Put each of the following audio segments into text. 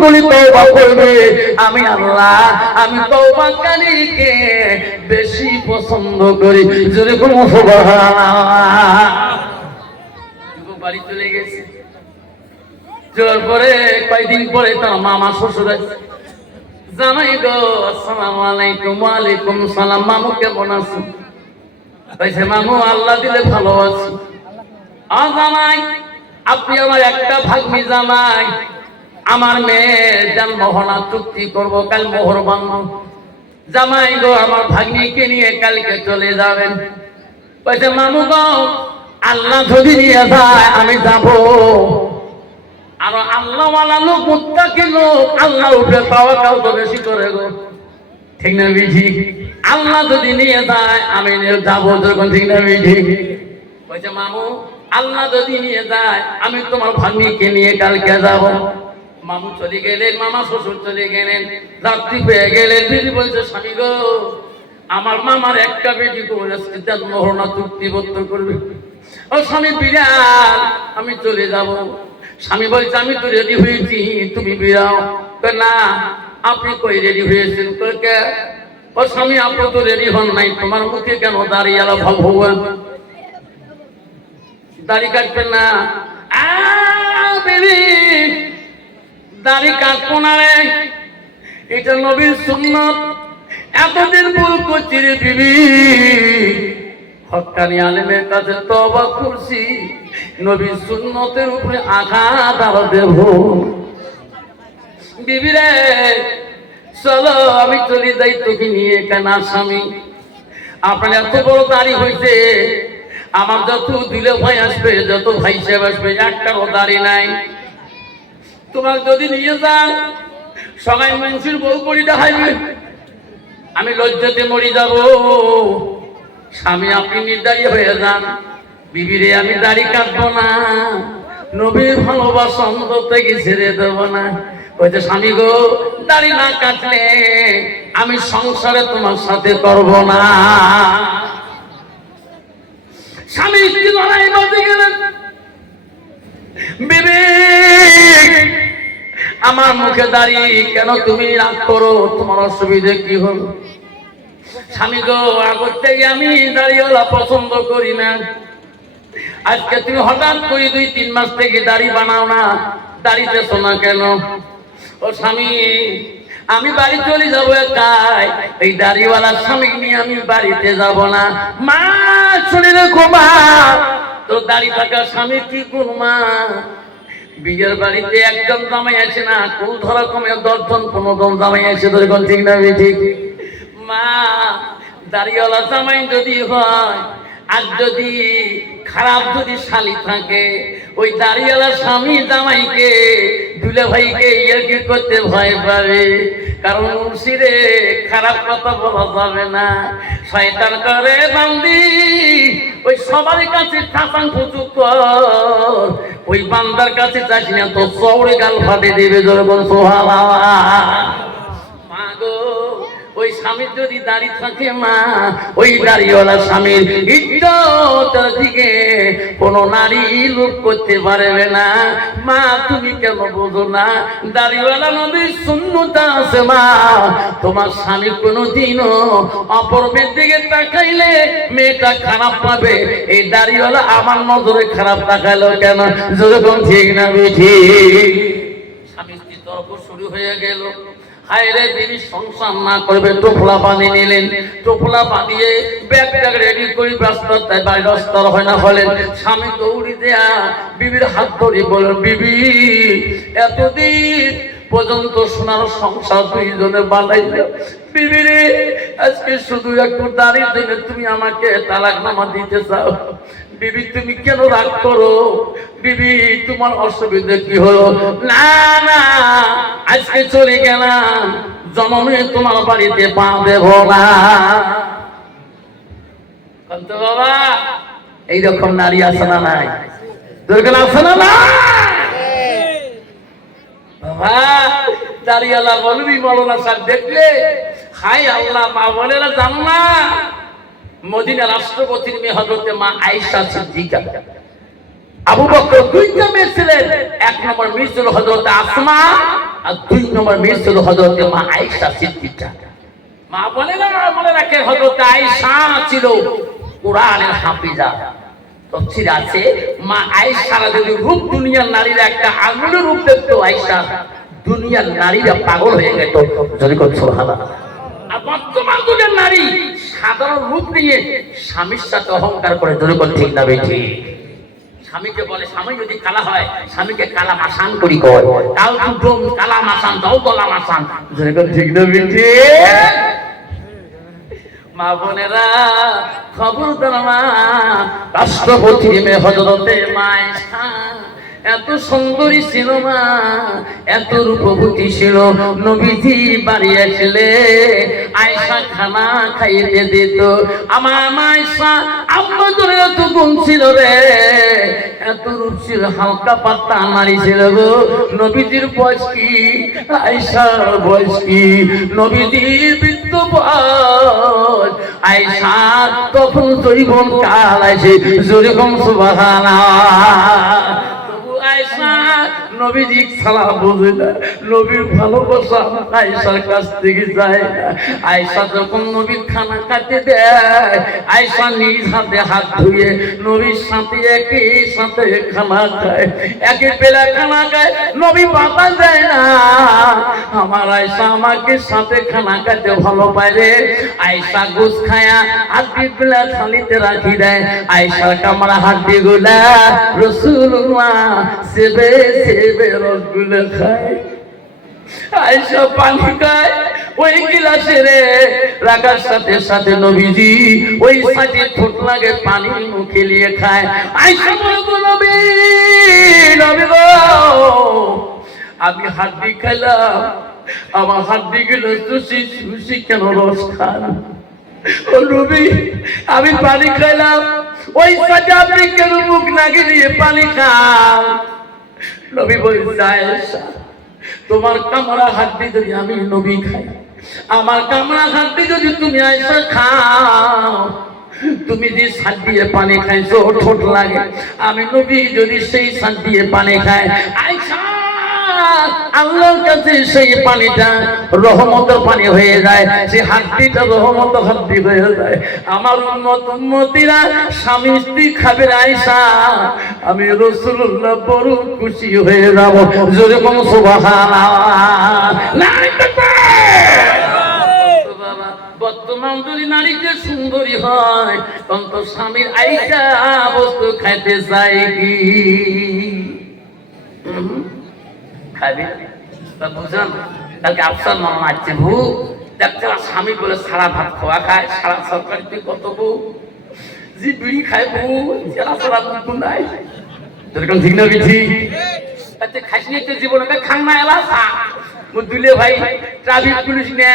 ভুল তওবা করবে আমি আল্লাহ আমি তওবাকারীকে বেশি পছন্দ করি। জোরে বলুন সুবহানাল্লাহ। যুবক বাড়ি চলে গেছে, যাওয়ার পরে কয়েকদিন পরে তার মামা শ্বশুর আছে, জামাই গো আসসালামু আলাইকুম। ওয়া আলাইকুম সালাম। মামু কেমন আছেন? কইছে মামু আল্লাহ দিলে ভালো আছি। জামাই আপনি আমার একটা ভাগ্নি জামাই, আমার মেয়ের জন্মহনা চুক্তি করবো, কাল মোহর বাঁধবো। জামাই গো আমার ভাগ্নিকে নিয়ে কালকে চলে যাবেন। কইছে মামু গো আল্লাহ যদি নিয়ে যায় আমি যাব। আর আল্লাহ ওয়ালা লোক মুত্তাকি লোক আল্লাহ উপরে তাওয়াক্কুল তো বেশি করে গো, ঠিক না বিধি? আল্লাহ যদি নিয়ে যায় আমি যাব, যখন ঠিক না বিধি? কইছে মামু আল্লাহ যদি নিয়ে যায় আমি তোমার ভাগ্নিকে নিয়ে কালকে যাব। মামু চলে গেলেন, মামা শ্বশুর চলে গেলেন, রাত্রি পেয়ে গেলেন। বিবি বলছে স্বামী গো আমার মামার একটা বেটি করেছে, জন্মহরণা চুক্তিবদ্ধ করবে। ও স্বামী বিড়াল আমি চলে যাব। স্বামী বলছে আমি তো রেডি হয়েছি, তুমি বিড়াও। না আপনি কই রেডি হয়েছেন? কে? ও স্বামী আপনি তো রেডি হন নাই, তোমার মুখে কেন দাঁড়িয়ে এলো? ভগবান দাড়ি কাটবেন না? বেবি দাড়ি কাটবো না রে, এটা নবীর সুন্নাত। এতদিন ভুল করছি রে বিবি, হক্কানি আলেমের কাছে তওবা করছি, নবীর সুন্নতের উপরে আঘাত আরো দেব। বিবি রে চলো আমি চলে যাই তোকে নিয়ে। কেন স্বামী আপনার এত বড় দাড়ি হয়েছে, আমার যত দুলে ভাই আসবে, যত ভাই সাহেব আসবে, একটাও দাড়ি নাই। তোমার যদি নিয়ে যান সবাই মানুষের বউ করি দেখাইবে, আমি লজ্জাতে মরে যাব। স্বামী আপনি নির্দারি হয়ে যান। বিবিরে আমি দাড়ি কাটবো না, নবীর ভালোবাসা অন্তর থেকে ছেড়ে দেব না। কইতে স্বামী গো দাড়ি না কাটলে আমি সংসারে তোমার সাথে করব না। স্বামী স্ত্রী লড়াই করতে গেলেন। বিবি আমার মুখে দাঁড়িয়ে কেন তুমি রাগ করো, তোমার অসুবিধা কি হলো? স্বামী গো আগর থেকে আমি দাড়িওয়ালা পছন্দ করি না, আজকে তুমি হঠাৎ করে 2-3 মাস থেকে দাড়ি বানাও না, দাড়িতেছো না কেন? ও স্বামী আমি বাড়ি চলে যাবো একাই, এই দাড়িওয়ালা স্বামী নিয়ে আমি বাড়িতে যাব না। মা শুনে রেখো মা, তো দাড়ি থাকা স্বামী কি করমা? বিয়ের বাড়িতে একজন জামাই আসে না, কোন ধরা কমে 10 জন 15 জন জামাই আসে, ধরে কোন ঠিক না ঠিক? মা দাড়িওয়ালা জামাই যদি হয় আর যদি খারাপ যদি শালি থাকে, ওই দাড়িওয়ালা স্বামী জামাইকে দুলে ভাইকে ইয়ে করতে ভয় পাবে। কারণ মুর্শিদে খারাপ কথা বলা যাবে না, শয়তান করে বান্দি ওই সবার কাছে ঠাপাং ফুচুক কর, ওই বান্দার কাছে চাস না তো চৌড়ে গাল ফাটে দেবে। যখন সুবহানাল্লাহ। মা গো ওই স্বামীর যদি দাড়ি থাকে মা, ওই দাড়িওয়ালা স্বামীর ইজ্জতের দিকে কোন নারী লোক করতে পারবে না। মা তুমি কেন বোঝো না? দাড়িওয়ালা নবীর সুন্নাত আছে মা, তোমার স্বামী কোনোদিনও অপর মেয়ের দিকে তাকাইলে মেয়েটা খারাপ পাবে। এই দাড়িওয়ালা আমার নজরে খারাপ তাকাইলো কেন? যেরকম ঠিক না বেঠি? স্বামী স্ত্রী তর্ক শুরু হয়ে গেল। হায়রে বিবি সংসার না করবে, টোপলা পানি নিলেন, টোপলা বাঁধিয়ে ব্যাগটা রেডি করে রাস্তায় বাইরে রাস্তার হয় না হলেন। স্বামী দৌড়ি দেয়া বিবির হাত ধরে বলেন বিবি এতদিন পর্যন্ত সোনার সংসার 2 জনে বানাইলে, বিবিরে আজকে শুধু একটু দাঁড়িয়ে জন্য তুমি আমাকে তালাকনামা দিতে চাও। বিবি তুমি কেন রাগ করো? বিবি তোমার অসুবিধা কি হলো? না না আজকে চলে গেলাম, জন্মে তোমার বাড়িতে পা দেব না। বাবা এইরকম নারী আছে না নাই? দুর্গা আছে না না? বাবা দাঁড়িয়ালা বলবি মৌলানা সাহেব দেখলে হাই আল্লাহ, মা বোনেরা জানো না মদিনা রাষ্ট্রপতির মেয়ে হযরতে মা আয়েশা সিদ্দিকা, আবু বকর 2টা মেয়ে ছিলেন। 1 নম্বর মেয়ে ছিল হযরতে আসমা, আর 2 নম্বর মেয়ে ছিল হযরত মা আয়েশা সিদ্দিকা। মা বলে না মনে রাখে হযরত আয়েশা ছিল কোরআনের হাফিজা। তফসির আছে মা আয়েশার যদি রূপ দুনিয়ার নারীরা একটা আঙুলের রূপ দেখতো আয়েশা, দুনিয়ার নারীরা পাগল হয়ে যেত। যদি কোন সুবহানাল্লাহ। আর বর্তমান যুগের নারী সাধারণ রূপ নিয়ে স্বামীর সাথে অহংকার করে। যদি কোন ঠিক না বেঠি, স্বামীকে বলে স্বামী যদি কালা হয় স্বামীকে কালা মাসান করি কয়, কাল দুদম কালা মাসান দাও দলা মাসান। যদি কোন ঠিক না বেঠি, মা বোনেরা খবরদার মা। রাষ্ট্রপতি মেয়ে হযরতে মা আয়েশা এত সুন্দরী ছিল মা, এত রূপবতী ছিল। নবীজি বাড়ি আসলে আয়েশা খানা খাইতে দিত। আমার মা আয়েশা আম্মা ধরে এত গুণ ছিল রে, এত রূপ ছিল, হালকা পাতলা নারী ছিল গো। নবীজির বয়স কি, আয়েশার বয়স কি? নবীজির বৃদ্ধ বয়স, আয়েশা তখন যৌবন কাল আছে। যেরকম সুবহানাল্লাহ। আয়েশা নবীজি ছাড়া বোঝে না, নবীর ভালোবাসা আয়েশার কাছ থেকে যায় না। আয়েশা যখন নবীর খানা খাইতে দেয়, আয়েশা নিজ হাতে হাত ধুয়ে নবীর সাথে একই সাথে খানা খায়, একই বেলা খানা খায়। নবী বাধা দেয় না। আমার আয়েশা আমাকে সাথে খানা খাইতে ভালো পায় রে। আয়েশা গোস খায়া হাড্ডি গুলা থালিতে রাখি দেয়। আয়েশার কামড়া হাড্ডি গুলা রাসূলুল্লাহ সেবে সেবে রসগুলো খায়। আয়েশা পানি খায় ওই গিলাসে রে রাখার সাথে সাথে নবীজি ওই সাথে ঠোঁট লাগে পানি মুখে নিয়ে খায়। আয়েশা বলতো নবী, নবী গো আমি হাড্ডি খাইলাম, আমার হাড্ডি গুলো চুষি চুষি কেন রস খান? ও নবী আমি পানি খাইলাম, ওই সাথে আপনি কেন মুখ লাগিয়ে দিয়ে পানি খান? নবী বলছে আয়েশা তোমার কামড়া হাড্ডি যদি আমি নবী খাই, আমার কামড়া হাড্ডি যদি তুমি আয়েশা খাও, তুমি যে সাত দিয়ে পানি খাইছো ঠোঁট লাগে, আমি নবী যদি সেই সাত দিয়ে পানি খাই, আয়েশা আল্লাহর কাছে সেই পানিটা রহমতের পানি হয়ে যায়, সেই হাড্ডিটা রহমতের হাড্ডি হয়ে যায়। আমার উম্মতিরা স্বামী স্ত্রী খাবে আয়েশা, আমি রাসূলুল্লাহ বড় খুশি হয়ে যাব। জোরে বল সুবহানাল্লাহ। বর্তমান যদি নারী যে সুন্দরী হয় তখন তো স্বামীর আয়েশা বস্তু খাইতে চাই কি খাবি তা বুঝলাম। কালকে আফসার মামা আসছে ভু দেখতে স্বামী বলে সারা ভাত খাওয়া খায়, সারা সরকারি তুই কত বউ যে বিড়ি খায় বউ যারা সারা বুদ্ধু নাই যেরকম ঠিক না বিধি তাতে খাইস নিয়ে জীবনে খাং না এলাকা দুলে ভাই ট্রাফিক পুলিশ নে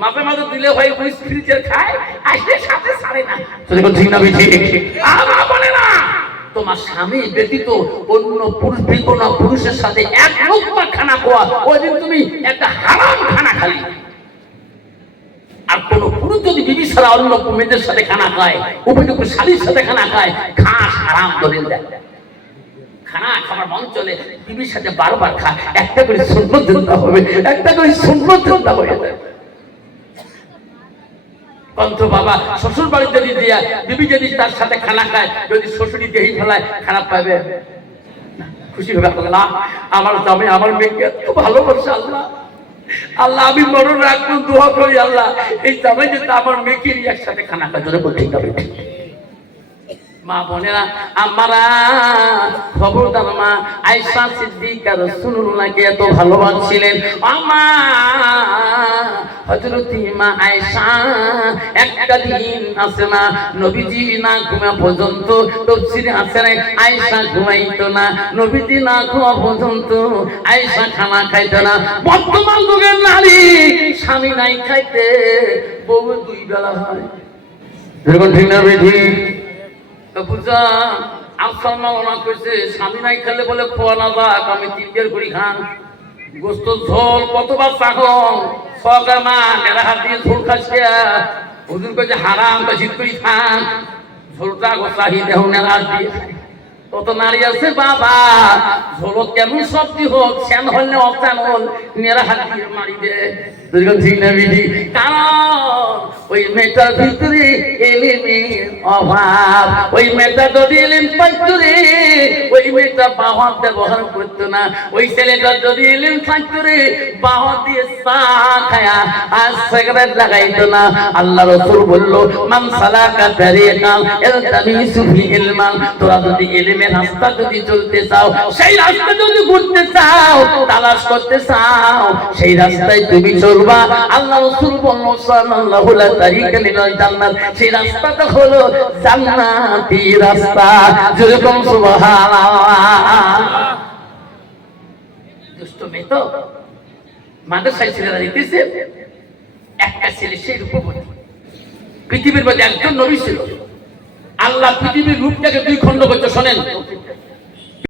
মাপে মাঝে দিলে ভাই ওই স্পিরিচুয়াল খায় আসলে সাথে ছাড়ে না যেরকম ঠিক না বিধি। আমার বলে না তোমার স্বামী ব্যতীত অন্য পুরুষ বিকোনা পুরুষের সাথে এক লোকমা খানা খাওয়া, ওই দিন তুমি একটা হারাম খানা খালি। আর কোন পুরুষ যদি বিবি ছাড়া অন্য মেয়েদের সাথে খানা খায়, উপযুক্ত শালীর সাথে খানা খায়, খাস হারাম দলিল দেয়। খানা খাবার মন চলে বিবির সাথে বারবার খা, একটা করে সুন্নত দিতে হবে, একটা করে সুন্নত দিতে হয়ে যায়। কন্ত বাবা শ্বশুর বাড়ি যদি দিয়া বিবি যদি তার সাথে খানা খায়, যদি শ্বশুরি দেহি ফেলায় খারাপ পাবে খুশি হবে? আল্লাহ আমার জামাই আমার মেয়েকে এত ভালোবাসে, আল্লাহ আল্লাহ আমি মরণ রাখবো দোয়া করি, আল্লাহ এই জামাই যদি আমার মেয়েকে একসাথে খানা খায় জোরে বলতে হবে। মা বোনেরা আমরা খবরদার মা আয়েশা সিদ্দিকা রাসূলুল্লাহকে এত ভালোবাসছিলেন। আমা হযরত মা আয়েশা একটা দিন আছে না নবীজি না ঘুমা পর্যন্ত, তাফসীরে আছে না আয়েশা ঘুমাইতো না, নবীজি না ঘুমা পর্যন্ত আয়েশা খানা খাইতো না। বর্তমান যুগের নারী স্বামী নাই খাইতে বউ দুই বেলা হয়, এরকম ঠিক না বিধি বুঝা। আফসার মাওলানা কইছে স্বামী নাই খেলে বলে খোয়া না যাক, আমি 3 বের করি খান গোস্ত ঝোল কতবার চাখন সকাল মা মেরা হাত দিয়ে ঝোল খাচ্ছে। হুজুর কইছে হারাম, কইছে তুই খান ঝোলটা গোসাহি দেহ নেড়া দিয়ে কত নারী আছে বাবা, ঝোলো কেমন সবজি হোক, শ্যান হল না অচান হল, মেয়েরা হাত দিয়ে মারি দে। ঠিক না বিধি? কারণ ওই মেয়েটার ভিতরে এলিমের অভাব। ওই মেয়েটা যদি এলিম পাইতো রে, ওই মেয়েটা বাহাত ব্যবহার করতো না। ওই ছেলেটা যদি এলিম পাইতো রে, বাহাত দিয়ে চা খায়া আর সিগারেট লাগাইতো না। আল্লাহ রাসূল বলল, মান সালাকা তারিকান ইলতামিসু ফি ইলমান, তোরা যদি ইলমের রাস্তা যদি চলতে চাও, সেই রাস্তা যদি ঘুরতে চাও, তালাশ করতে চাও, সেই রাস্তায় তুমি চলবা। আল্লাহ রাসূল বলল সাল্লাল্লাহু আলাইহি তারিকা লিল জান্নাত, সেই রাস্তাটা হলো জান্নাতি রাস্তা। যেরকম সুবহানাল্লাহ। দুষ্ট মেয়ে তো মাদ্রাসায় ছেলেরা দিতেছে, একটা ছেলে সেই রূপবতী। পৃথিবীর মধ্যে একজন নবী ছিল। আল্লাহ পৃথিবীর রূপটাকে দুই খণ্ড করতে, শোনেন,